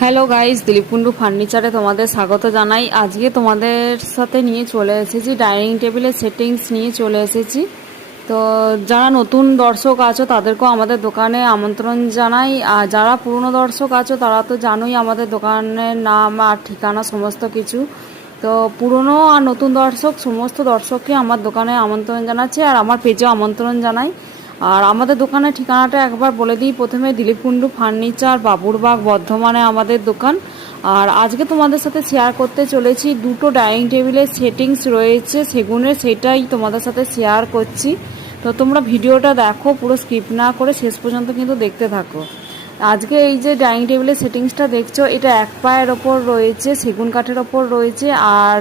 Hello guys Dilip Kundu ফার্নিচারে তোমাদের স্বাগত জানাই। আজকে তোমাদের সাথে নিয়ে চলে এসেছি ডাইনিং টেবিলের সেটিংস নিয়ে চলে এসেছি। তো যারা নতুন দর্শক আছো, তাদেরকেও আমাদের দোকানে আমন্ত্রণ জানাই। আর যারা পুরনো দর্শক আছো, তারা তো জানোই আমাদের দোকানের নাম আর ঠিকানা, সমস্ত কিছু। তো পুরনো আর নতুন দর্শক, সমস্ত দর্শককে আমার দোকানে আমন্ত্রণ জানাচ্ছি আর আমার পেজেও আমন্ত্রণ জানাই। আর আমাদের দোকানের ঠিকানাটা একবার বলে দিই। প্রথমে দিলীপ কুণ্ডু ফার্নিচার, বাবুরবাগ, বর্ধমানে আমাদের দোকান। আর আজকে তোমাদের সাথে শেয়ার করতে চলেছি। দুটো ডাইনিং টেবিলের সেটিংস রয়েছে, সেগুনের সেটাই তোমাদের সাথে শেয়ার করছি। তো তোমরা ভিডিওটা দেখো, পুরো স্কিপ না করে শেষ পর্যন্ত কিন্তু দেখতে থাকো। আজকে এই যে ডাইনিং টেবিলের সেটিংসটা দেখছ, এটা এক পায়ের ওপর রয়েছে, সেগুন কাঠের ওপর রয়েছে। আর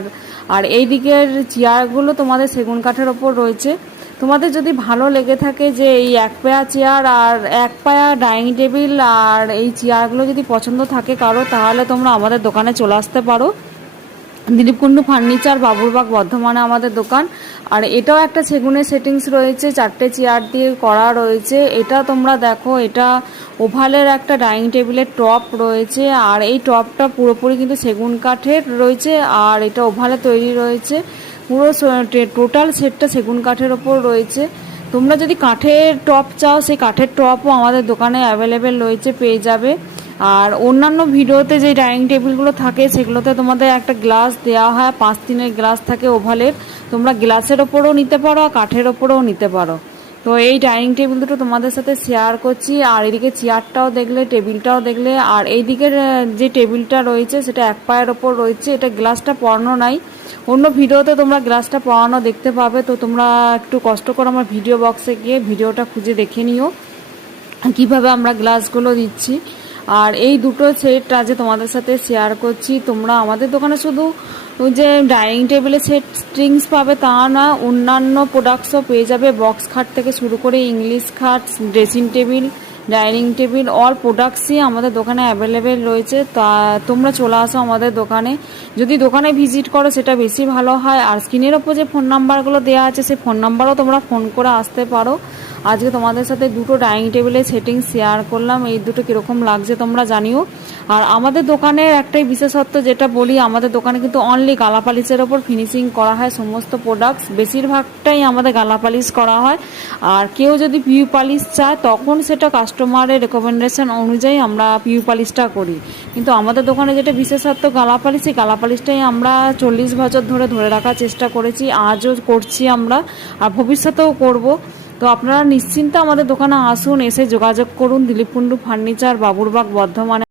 আর এই দিকের চেয়ারগুলো তোমাদের সেগুন কাঠের ওপর রয়েছে। তোমাদের যদি ভালো লেগে থাকে যে এই এক পায়া চেয়ার আর এক পায়া ডাইনিং টেবিল আর এই চেয়ারগুলো যদি পছন্দ থাকে কারও, তাহলে তোমরা আমাদের দোকানে চলে আসতে পারো। দিলীপ কুণ্ডু ফার্নিচার বাবুরবাগ বর্ধমানে আমাদের দোকান। আর এটাও একটা সেগুনের সেটিংস রয়েছে, চারটে চেয়ার দিয়ে করা রয়েছে। এটা তোমরা দেখো, এটা ওভালের একটা ডাইনিং টেবিলের টপ রয়েছে। আর এই টপটা পুরোপুরি কিন্তু সেগুন কাঠের রয়েছে, আর এটা ওভালে তৈরি রয়েছে। পুরো টোটাল সেটটা সেগুন কাঠের ওপর রয়েছে। তোমরা যদি কাঠের টপ চাও, সেই কাঠের টপও আমাদের দোকানে অ্যাভেলেবেল রয়েছে, পেয়ে যাবে। আর অন্যান্য ভিডিওতে যে ডাইনিং টেবিলগুলো থাকে, সেগুলোতে তোমাদের একটা গ্লাস দেওয়া হয় পাঁচ দিনের গ্লাস থাকে ওভালের তোমরা গ্লাসের ওপরও নিতে পারো, আর কাঠের ওপরেও নিতে পারো। তো এই ডাইনিং টেবিল দুটো তোমাদের সাথে শেয়ার করছি, আর এদিকে চেয়ারটাও দেখলে, টেবিলটাও দেখলে, আর এইদিকের যে টেবিলটা রয়েছে সেটা এক পায়ের ওপর রয়েছে, এটা গ্লাসটা পড়ানো নাই। অন্য ভিডিওতে তোমরা গ্লাসটা পড়ানো দেখতে পাবে, তো তোমরা একটু কষ্ট করে আমার ভিডিও বক্সে গিয়ে ভিডিওটা খুঁজে দেখে নিও, কীভাবে আমরা গ্লাসগুলো দিচ্ছি। আর এই দুটো সেট আজ তোমাদের সাথে শেয়ার করছি, তোমরা আমাদের দোকানে শুধু যে ডাইনিং টেবিলে সেট স্ট্রিংস পাবে তা না, অন্যান্য প্রোডাক্টসও পেয়ে যাবে। বক্স খাট থেকে শুরু করে ইংলিশ খাট dressing table dining table all প্রোডাক্টসই আমাদের দোকানে অ্যাভেলেবেল রয়েছে। তা তোমরা চলে আসো আমাদের দোকানে। যদি দোকানে ভিজিট করো, সেটা বেশি ভালো হয়। আর স্ক্রিনের ওপর যে ফোন নাম্বারগুলো দেওয়া আছে, সেই ফোন নাম্বারও তোমরা ফোন করে আসতে পারো। আজকে তোমাদের সাথে দুটো ডাইনিং টেবিলের সেটিং শেয়ার করলাম। এই দুটো কীরকম লাগছে তোমরা জানিও। আর আমাদের দোকানের একটাই বিশেষত্ব যেটা বলি, আমাদের দোকানে কিন্তু অনলি গালাপালিশের ওপর ফিনিশিং করা হয় সমস্ত প্রোডাক্টস বেশিরভাগটাই আমাদের গালাপালিশ করা হয়। আর কেউ যদি পিউ পালিশ চায়, তখন সেটা কাস্টমারের রেকমেন্ডেশন অনুযায়ী আমরা পিউ পালিশটা করি। কিন্তু আমাদের দোকানে যেটা বিশেষত্ব গালাপালিশ, সেই গালাপালিশটাই আমরা চল্লিশ বছর ধরে ধরে রাখার চেষ্টা করেছি। আজও করছি আমরা, আর ভবিষ্যতেও করব। তো আপনারা নিশ্চিন্তে আমাদের দোকানে আসুন এসে যোগাযোগ করুন দিলীপ কুণ্ডু ফার্নিচার বাবুরবাগ বর্ধমানে।